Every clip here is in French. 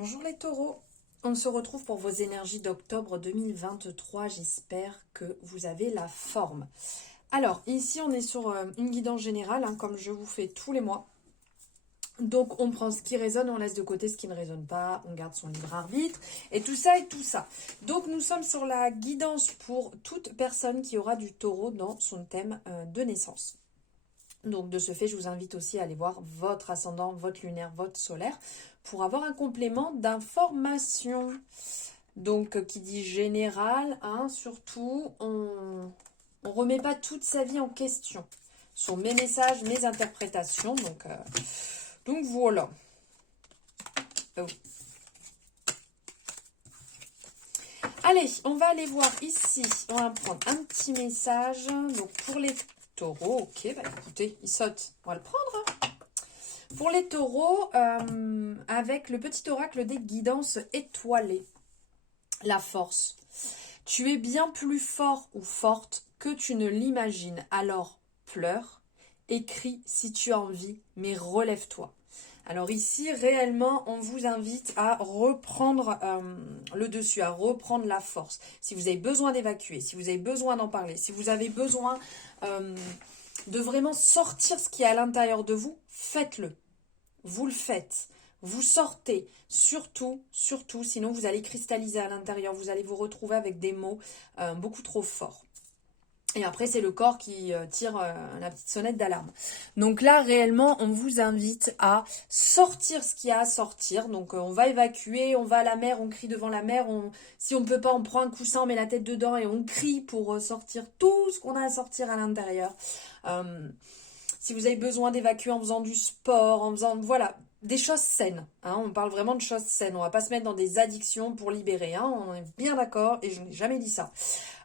Bonjour les taureaux, on se retrouve pour vos énergies d'octobre 2023, j'espère que vous avez la forme. Alors ici on est sur une guidance générale, comme je vous fais tous les mois. Donc on prend ce qui résonne, on laisse de côté ce qui ne résonne pas, on garde son libre arbitre et tout ça et tout ça. Donc nous sommes sur la guidance pour toute personne qui aura du taureau dans son thème de naissance. Donc de ce fait, je vous invite aussi à aller voir votre ascendant, votre lunaire, votre solaire pour avoir un complément d'information. Donc qui dit général, surtout, on ne remet pas toute sa vie en question. Ce sont mes messages, mes interprétations. Donc voilà. Oh. Allez, on va aller voir ici. On va prendre un petit message. Donc pour les taureaux, ok, bah écoutez, il saute. On va le prendre. Pour les taureaux, avec le petit oracle des guidances étoilées, la force. Tu es bien plus fort ou forte que tu ne l'imagines. Alors pleure, écris si tu as envie, mais relève-toi. Alors ici, réellement, on vous invite à reprendre le dessus, à reprendre la force. Si vous avez besoin d'évacuer, si vous avez besoin d'en parler, si vous avez besoin de vraiment sortir ce qui est à l'intérieur de vous, faites-le. Vous le faites. Vous sortez. Surtout, sinon vous allez cristalliser à l'intérieur. Vous allez vous retrouver avec des mots beaucoup trop forts. Et après, c'est le corps qui tire la petite sonnette d'alarme. Donc là, réellement, on vous invite à sortir ce qu'il y a à sortir. Donc, on va évacuer, on va à la mer, on crie devant la mer. Si on ne peut pas, on prend un coussin, on met la tête dedans et on crie pour sortir tout ce qu'on a à sortir à l'intérieur. Si vous avez besoin d'évacuer en faisant du sport, en faisant... Voilà, des choses saines. On parle vraiment de choses saines. On ne va pas se mettre dans des addictions pour libérer. On est bien d'accord et je n'ai jamais dit ça.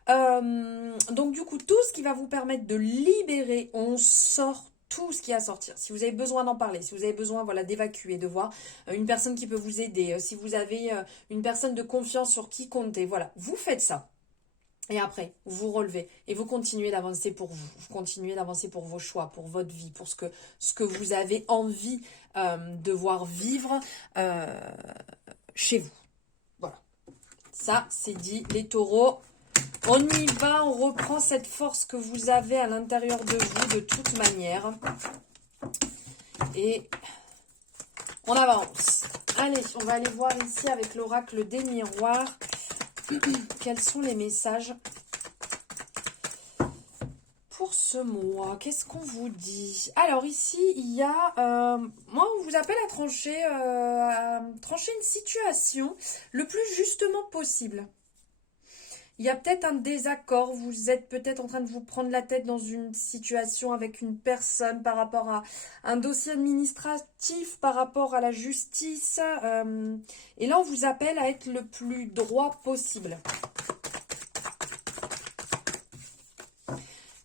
Donc du coup, tout ce qui va vous permettre de libérer, on sort tout ce qui est à sortir. Si vous avez besoin d'en parler, si vous avez besoin d'évacuer, de voir une personne qui peut vous aider, si vous avez une personne de confiance sur qui compter, voilà, vous faites ça. Et après, vous relevez et vous continuez d'avancer pour vous. Vous continuez d'avancer pour vos choix, pour votre vie, pour ce que vous avez envie de voir vivre chez vous. Voilà. Ça, c'est dit, les taureaux. On y va, on reprend cette force que vous avez à l'intérieur de vous de toute manière. Et on avance. Allez, on va aller voir ici avec l'oracle des miroirs. Quels sont les messages pour ce mois? Qu'est-ce qu'on vous dit? Alors ici, il y a... moi, on vous appelle à trancher une situation le plus justement possible. Il y a peut-être un désaccord, vous êtes peut-être en train de vous prendre la tête dans une situation avec une personne par rapport à un dossier administratif, par rapport à la justice. Et là, on vous appelle à être le plus droit possible.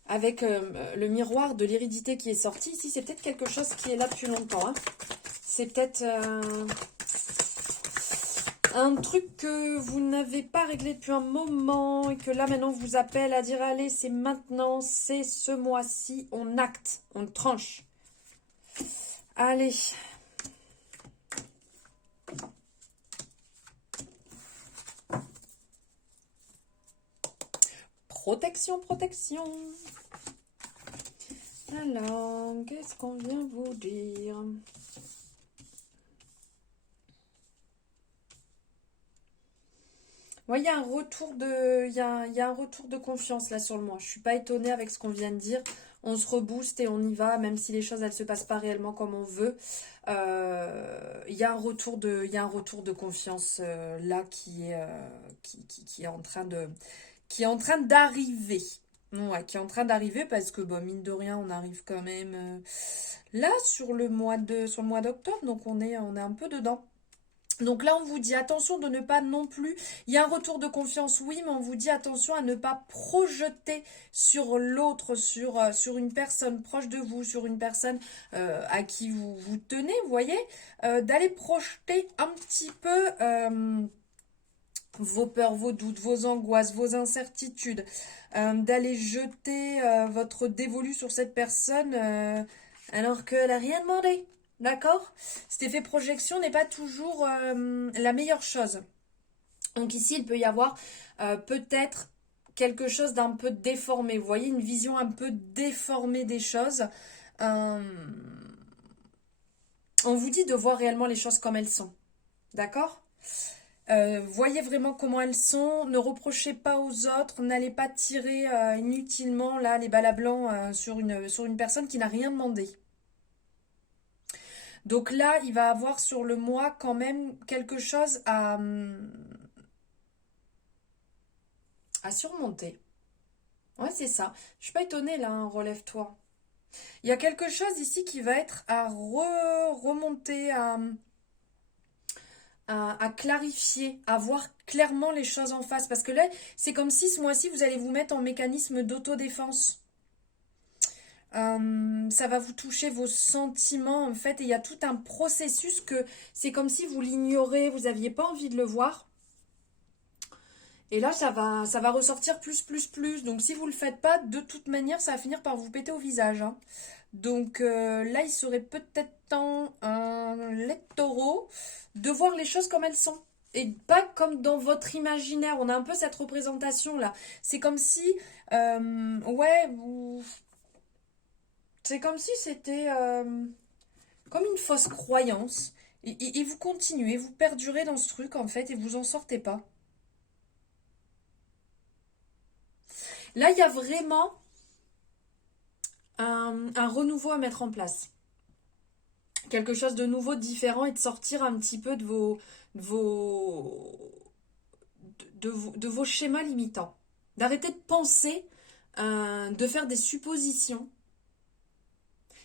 Avec le miroir de l'hérédité qui est sorti, ici, c'est peut-être quelque chose qui est là depuis longtemps. C'est peut-être... un truc que vous n'avez pas réglé depuis un moment et que là maintenant vous appelle à dire allez c'est maintenant, c'est ce mois-ci, on acte, on tranche. Allez. Protection, protection. Alors, qu'est-ce qu'on vient vous dire ? Ouais, il y a un retour de confiance là sur le mois. Je suis pas étonnée avec ce qu'on vient de dire. On se rebooste et on y va, même si les choses elles se passent pas réellement comme on veut. Il y a un retour de confiance là qui est en train d'arriver. Ouais, qui est en train d'arriver parce que mine de rien, on arrive quand même là sur le mois d'octobre, donc on est un peu dedans. Donc là, on vous dit attention de ne pas non plus... Il y a un retour de confiance, oui, mais on vous dit attention à ne pas projeter sur l'autre, sur une personne proche de vous, sur une personne à qui vous tenez, vous voyez, d'aller projeter un petit peu vos peurs, vos doutes, vos angoisses, vos incertitudes, d'aller jeter votre dévolu sur cette personne alors qu'elle n'a rien demandé. D'accord? Cet effet projection n'est pas toujours la meilleure chose. Donc ici, il peut y avoir peut-être quelque chose d'un peu déformé. Vous voyez, une vision un peu déformée des choses. Euh, on vous dit de voir réellement les choses comme elles sont. D'accord? Voyez vraiment comment elles sont. Ne reprochez pas aux autres. N'allez pas tirer inutilement là les balles à blanc sur une personne qui n'a rien demandé. Donc là, il va avoir sur le mois quand même quelque chose à surmonter. Ouais, c'est ça. Je suis pas étonnée là, hein, relève-toi. Il y a quelque chose ici qui va être à remonter, à clarifier, à voir clairement les choses en face. Parce que là, c'est comme si ce mois-ci, vous allez vous mettre en mécanisme d'autodéfense. Ça va vous toucher vos sentiments en fait. Et il y a tout un processus que c'est comme si vous l'ignorez, vous n'aviez pas envie de le voir. Et là, ça va ressortir plus, plus, plus. Donc si vous ne le faites pas, de toute manière, ça va finir par vous péter au visage, hein. Donc là, il serait peut-être temps, les taureaux, de voir les choses comme elles sont. Et pas comme dans votre imaginaire. On a un peu cette représentation-là. C'est comme si, ouais, c'est comme si c'était comme une fausse croyance. Et vous continuez, vous perdurez dans ce truc, en fait, et vous en sortez pas. Là, il y a vraiment un renouveau à mettre en place. Quelque chose de nouveau, de différent et de sortir un petit peu de vos, de vos schémas limitants. D'arrêter de penser, de faire des suppositions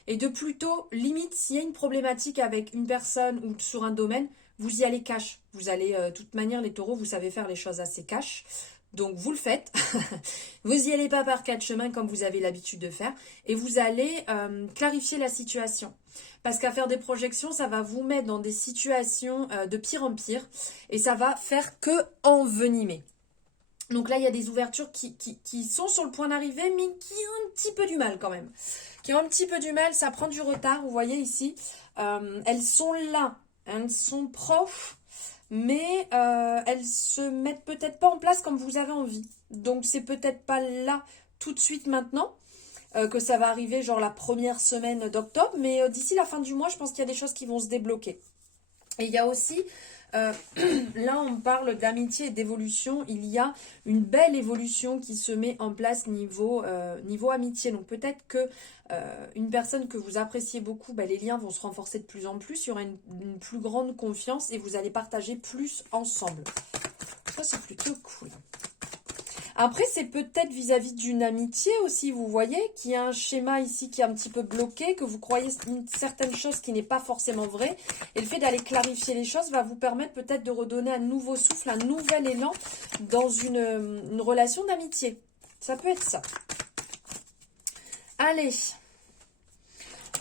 et de plutôt, limite, s'il y a une problématique avec une personne ou sur un domaine, vous y allez cash. Vous allez, de toute manière, les taureaux, vous savez faire les choses assez cash. Donc vous le faites, vous y allez pas par quatre chemins comme vous avez l'habitude de faire, et vous allez clarifier la situation. Parce qu'à faire des projections, ça va vous mettre dans des situations de pire en pire, et ça va faire que envenimer. Donc là, il y a des ouvertures qui sont sur le point d'arriver, mais qui ont un petit peu du mal quand même. Qui ont un petit peu du mal, ça prend du retard, vous voyez ici. Elles sont là, elles sont proches, mais elles se mettent peut-être pas en place comme vous avez envie. Donc c'est peut-être pas là tout de suite maintenant que ça va arriver, genre la première semaine d'octobre, mais d'ici la fin du mois, je pense qu'il y a des choses qui vont se débloquer. Et il y a aussi, euh, là on parle d'amitié et d'évolution, il y a une belle évolution qui se met en place niveau amitié. Donc peut-être que une personne que vous appréciez beaucoup, bah, les liens vont se renforcer de plus en plus, il y aura une plus grande confiance et vous allez partager plus ensemble. Ça c'est plutôt cool. Après, c'est peut-être vis-à-vis d'une amitié aussi, vous voyez, qu'il y a un schéma ici qui est un petit peu bloqué, que vous croyez une certaine chose qui n'est pas forcément vraie. Et le fait d'aller clarifier les choses va vous permettre peut-être de redonner un nouveau souffle, un nouvel élan dans une relation d'amitié. Ça peut être ça. Allez.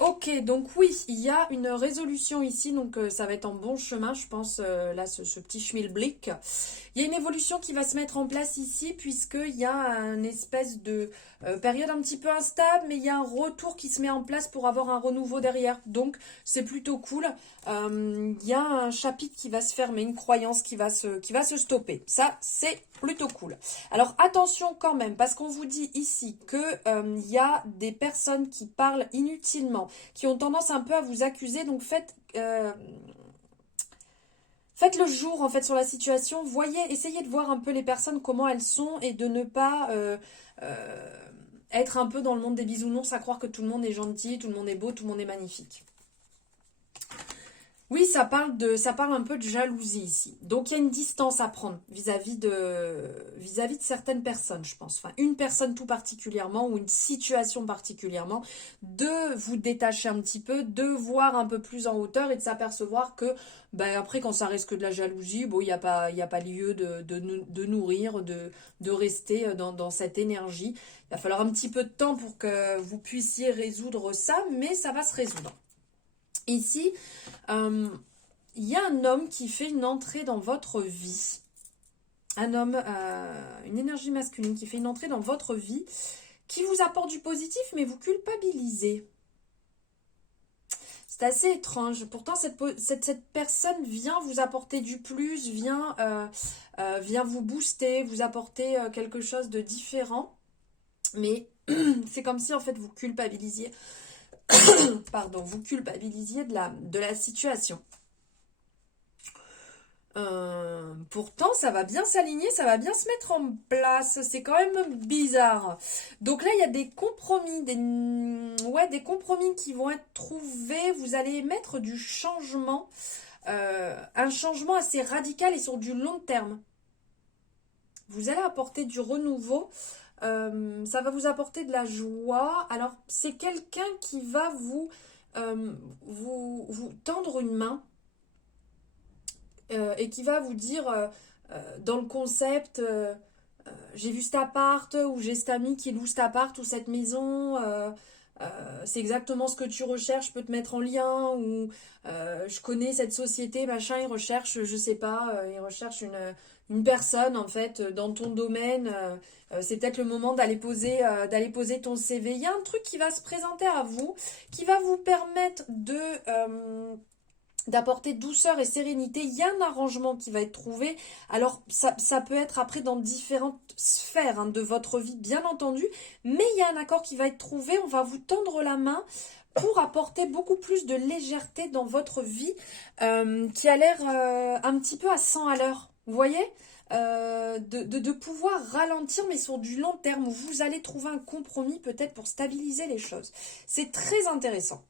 Ok, donc oui, il y a une résolution ici, donc ça va être en bon chemin, je pense, là, ce petit schmilblick. Il y a une évolution qui va se mettre en place ici, puisqu'il y a une espèce de période un petit peu instable, mais il y a un retour qui se met en place pour avoir un renouveau derrière. Donc, c'est plutôt cool. Il y a un chapitre qui va se fermer, une croyance qui va se stopper. Ça, c'est plutôt cool. Alors, attention quand même, parce qu'on vous dit ici que il y a des personnes qui parlent inutilement, qui ont tendance un peu à vous accuser. Donc, faites le jour en fait sur la situation, voyez, essayez de voir un peu les personnes, comment elles sont et de ne pas être un peu dans le monde des bisounours à croire que tout le monde est gentil, tout le monde est beau, tout le monde est magnifique. Oui, ça parle un peu de jalousie ici. Donc il y a une distance à prendre vis-à-vis de certaines personnes, je pense. Enfin, une personne tout particulièrement ou une situation particulièrement, de vous détacher un petit peu, de voir un peu plus en hauteur et de s'apercevoir que, ben, après, quand ça reste que de la jalousie, bon, il y a pas lieu de nourrir, de rester dans cette énergie. Il va falloir un petit peu de temps pour que vous puissiez résoudre ça, mais ça va se résoudre. Ici, il y a un homme qui fait une entrée dans votre vie. Un homme, une énergie masculine qui fait une entrée dans votre vie, qui vous apporte du positif, mais vous culpabilisez. C'est assez étrange. Pourtant, cette personne vient vous apporter du plus, vient vous booster, vous apporter quelque chose de différent. Mais c'est comme si en fait vous culpabilisiez, pardon, vous culpabilisiez de la situation. Pourtant, ça va bien s'aligner, ça va bien se mettre en place. C'est quand même bizarre. Donc là, il y a des compromis, des compromis qui vont être trouvés. Vous allez mettre du changement, un changement assez radical et sur du long terme. Vous allez apporter du renouveau. Ça va vous apporter de la joie. Alors, c'est quelqu'un qui va vous tendre une main. Et qui va vous dire dans le concept j'ai vu cet appart ou j'ai cet ami qui loue cet appart ou cette maison, c'est exactement ce que tu recherches, je peux te mettre en lien, ou je connais cette société, machin, ils recherchent, je sais pas, ils recherchent une personne en fait dans ton domaine, c'est peut-être le moment d'aller poser ton CV. Il y a un truc qui va se présenter à vous, qui va vous permettre d'apporter douceur et sérénité. Il y a un arrangement qui va être trouvé. Alors, ça peut être après dans différentes sphères de votre vie, bien entendu, mais il y a un accord qui va être trouvé. On va vous tendre la main pour apporter beaucoup plus de légèreté dans votre vie qui a l'air un petit peu à 100 à l'heure. Vous voyez de pouvoir ralentir, mais sur du long terme, où vous allez trouver un compromis peut-être pour stabiliser les choses. C'est très intéressant.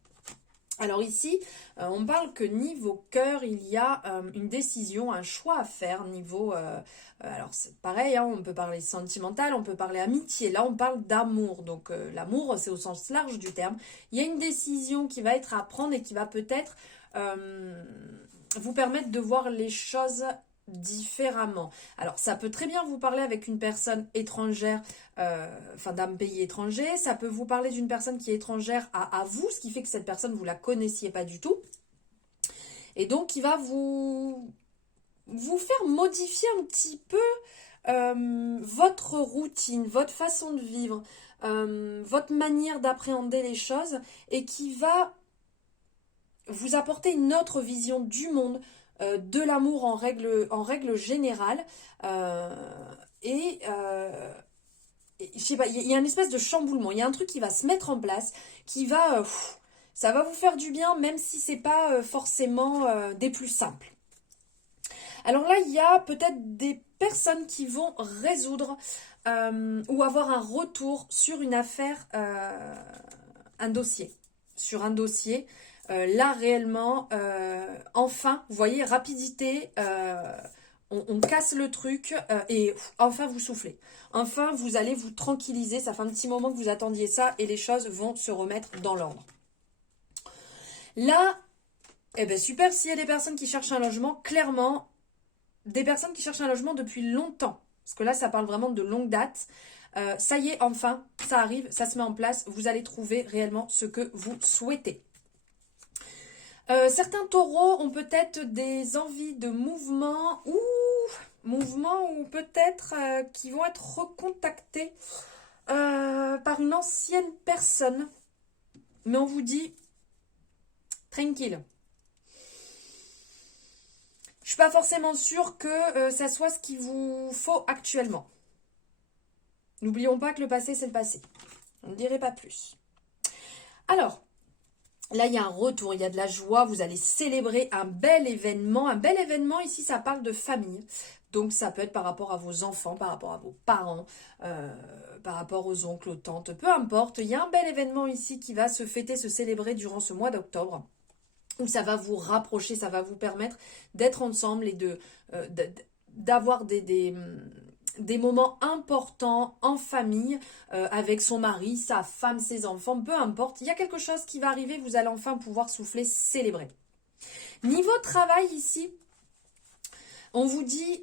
Alors ici, on parle que niveau cœur, il y a une décision, un choix à faire niveau... alors c'est pareil, on peut parler sentimental, on peut parler amitié. Là, on parle d'amour. Donc l'amour, c'est au sens large du terme. Il y a une décision qui va être à prendre et qui va peut-être vous permettre de voir les choses différemment. Alors, ça peut très bien vous parler avec une personne étrangère, d'un pays étranger. Ça peut vous parler d'une personne qui est étrangère à vous, ce qui fait que cette personne, vous la connaissiez pas du tout. Et donc, qui va vous faire modifier un petit peu votre routine, votre façon de vivre, votre manière d'appréhender les choses, et qui va vous apporter une autre vision du monde, de l'amour en règle générale, je sais pas, il y a une espèce de chamboulement, il y a un truc qui va se mettre en place, qui va, ça va vous faire du bien, même si c'est pas forcément des plus simples. Alors là, il y a peut-être des personnes qui vont résoudre ou avoir un retour sur une affaire, un dossier, sur un dossier. Là réellement, enfin, vous voyez, rapidité, on casse le truc et enfin vous soufflez. Enfin, vous allez vous tranquilliser, ça fait un petit moment que vous attendiez ça et les choses vont se remettre dans l'ordre. Là, eh ben super, s'il y a des personnes qui cherchent un logement, clairement, des personnes qui cherchent un logement depuis longtemps, parce que là, ça parle vraiment de longue date. Ça y est, enfin, ça arrive, ça se met en place, vous allez trouver réellement ce que vous souhaitez. Certains taureaux ont peut-être des envies de mouvement ou peut-être qui vont être recontactés par une ancienne personne. Mais on vous dit, tranquille. Je suis pas forcément sûre que ça soit ce qu'il vous faut actuellement. N'oublions pas que le passé, c'est le passé. On ne dirait pas plus. Alors, là, il y a un retour, il y a de la joie, vous allez célébrer un bel événement. Un bel événement, ici, ça parle de famille. Donc, ça peut être par rapport à vos enfants, par rapport à vos parents, par rapport aux oncles, aux tantes, peu importe. Il y a un bel événement ici qui va se fêter, se célébrer durant ce mois d'octobre, où ça va vous rapprocher, ça va vous permettre d'être ensemble et d'avoir des moments importants en famille, avec son mari, sa femme, ses enfants, peu importe. Il y a quelque chose qui va arriver, vous allez enfin pouvoir souffler, célébrer. Niveau travail ici, on vous dit,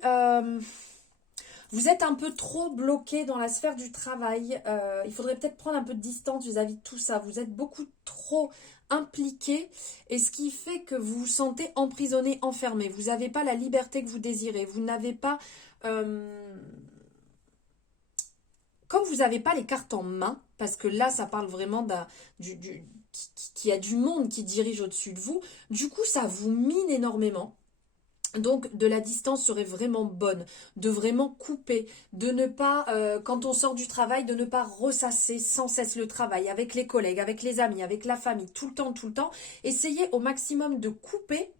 vous êtes un peu trop bloqué dans la sphère du travail. Il faudrait peut-être prendre un peu de distance vis-à-vis de tout ça. Vous êtes beaucoup trop impliqué, et ce qui fait que vous vous sentez emprisonné, enfermé. Vous n'avez pas la liberté que vous désirez. Vous n'avez pas... Comme vous n'avez pas les cartes en main, parce que là, ça parle vraiment qu'il y a du monde qui dirige au-dessus de vous. Du coup, ça vous mine énormément. Donc, de la distance serait vraiment bonne, de vraiment couper, de ne pas, quand on sort du travail, de ne pas ressasser sans cesse le travail avec les collègues, avec les amis, avec la famille, tout le temps, tout le temps. Essayez au maximum de couper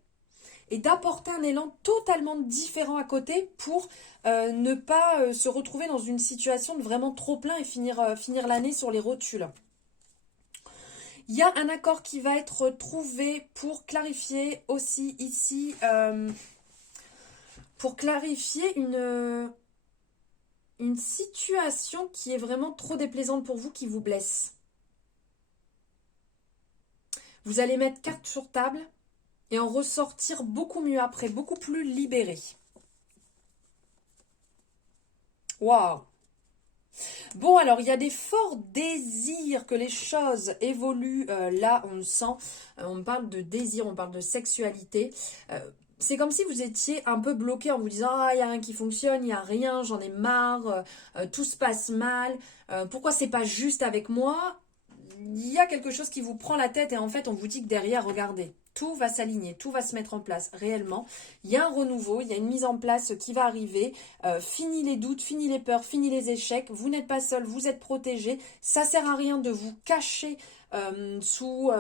et d'apporter un élan totalement différent à côté pour ne pas se retrouver dans une situation de vraiment trop plein et finir l'année sur les rotules. Il y a un accord qui va être trouvé pour clarifier aussi ici, pour clarifier une situation qui est vraiment trop déplaisante pour vous, qui vous blesse. Vous allez mettre carte sur table et en ressortir beaucoup mieux après, beaucoup plus libéré. Waouh! Bon, alors, il y a des forts désirs que les choses évoluent. Là, on le sent. On parle de désir, on parle de sexualité. C'est comme si vous étiez un peu bloqué en vous disant « Ah, il n'y a rien qui fonctionne, il n'y a rien, j'en ai marre, tout se passe mal. Pourquoi c'est pas juste avec moi ?» Il y a quelque chose qui vous prend la tête et en fait, on vous dit que derrière, regardez, tout va s'aligner, tout va se mettre en place réellement. Il y a un renouveau, il y a une mise en place qui va arriver. Fini les doutes, fini les peurs, fini les échecs. Vous n'êtes pas seul, vous êtes protégé. Ça sert à rien de vous cacher sous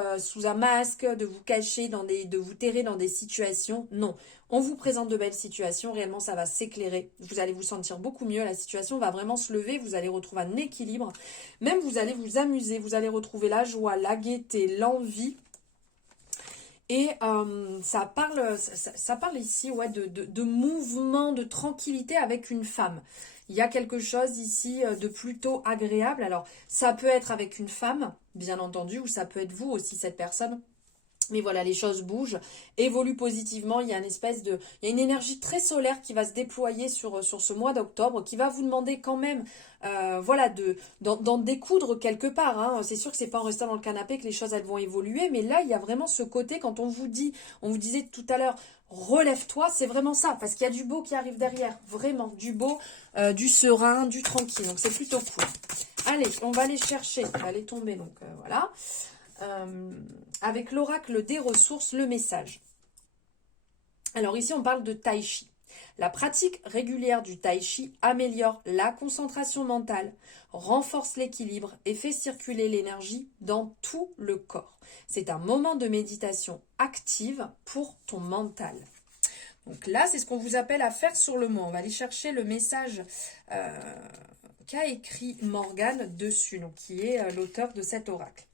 un masque, de vous cacher de vous terrer dans des situations. Non, on vous présente de belles situations. Réellement, ça va s'éclairer. Vous allez vous sentir beaucoup mieux. La situation va vraiment se lever. Vous allez retrouver un équilibre. Même vous allez vous amuser. Vous allez retrouver la joie, la gaieté, l'envie. Et ça parle ici de mouvement, de tranquillité avec une femme. Il y a quelque chose ici de plutôt agréable. Alors, ça peut être avec une femme, bien entendu, ou ça peut être vous aussi, cette personne. Mais voilà, les choses bougent, évoluent positivement. Il y a il y a une énergie très solaire qui va se déployer sur ce mois d'octobre, qui va vous demander quand même, voilà, d'en découdre quelque part. Hein. C'est sûr que c'est pas en restant dans le canapé que les choses elles vont évoluer, mais là il y a vraiment ce côté quand on vous disait tout à l'heure, relève-toi, c'est vraiment ça, parce qu'il y a du beau qui arrive derrière, vraiment du beau, du serein, du tranquille. Donc c'est plutôt cool. Allez, on va aller chercher, elle est tombée, donc voilà. Avec l'oracle des ressources, le message. Alors ici, on parle de tai chi. La pratique régulière du tai chi améliore la concentration mentale, renforce l'équilibre et fait circuler l'énergie dans tout le corps. C'est un moment de méditation active pour ton mental. Donc là, c'est ce qu'on vous appelle à faire sur le mot. On va aller chercher le message qu'a écrit Morgane dessus, donc qui est l'auteur de cet oracle.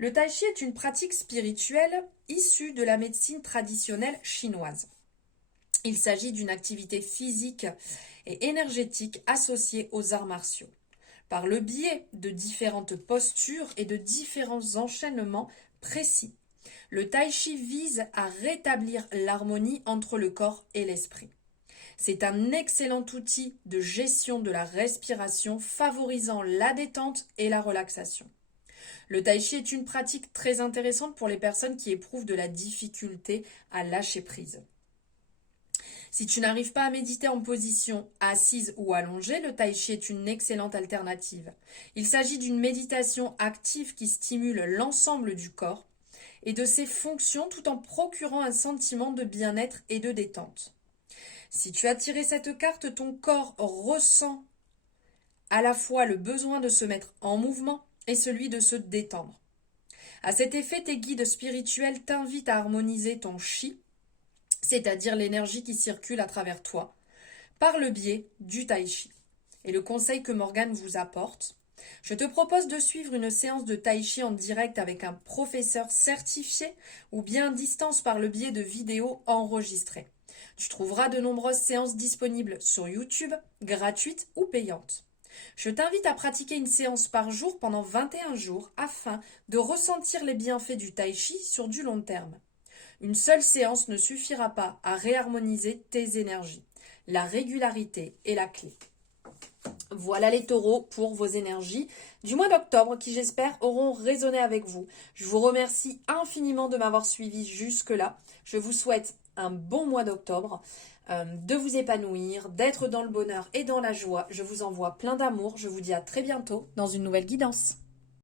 Le tai chi est une pratique spirituelle issue de la médecine traditionnelle chinoise. Il s'agit d'une activité physique et énergétique associée aux arts martiaux. Par le biais de différentes postures et de différents enchaînements précis, le tai chi vise à rétablir l'harmonie entre le corps et l'esprit. C'est un excellent outil de gestion de la respiration favorisant la détente et la relaxation. Le tai chi est une pratique très intéressante pour les personnes qui éprouvent de la difficulté à lâcher prise. Si tu n'arrives pas à méditer en position assise ou allongée, le tai chi est une excellente alternative. Il s'agit d'une méditation active qui stimule l'ensemble du corps et de ses fonctions tout en procurant un sentiment de bien-être et de détente. Si tu as tiré cette carte, ton corps ressent à la fois le besoin de se mettre en mouvement et celui de se détendre. À cet effet, tes guides spirituels t'invitent à harmoniser ton chi, c'est-à-dire l'énergie qui circule à travers toi, par le biais du tai chi. Et le conseil que Morgane vous apporte, je te propose de suivre une séance de tai chi en direct avec un professeur certifié ou bien à distance par le biais de vidéos enregistrées. Tu trouveras de nombreuses séances disponibles sur YouTube, gratuites ou payantes. Je t'invite à pratiquer une séance par jour pendant 21 jours afin de ressentir les bienfaits du tai chi sur du long terme. Une seule séance ne suffira pas à réharmoniser tes énergies. La régularité est la clé. Voilà les taureaux pour vos énergies du mois d'octobre qui j'espère auront résonné avec vous. Je vous remercie infiniment de m'avoir suivi jusque-là. Je vous souhaite un bon mois d'octobre, de vous épanouir, d'être dans le bonheur et dans la joie. Je vous envoie plein d'amour. Je vous dis à très bientôt dans une nouvelle guidance.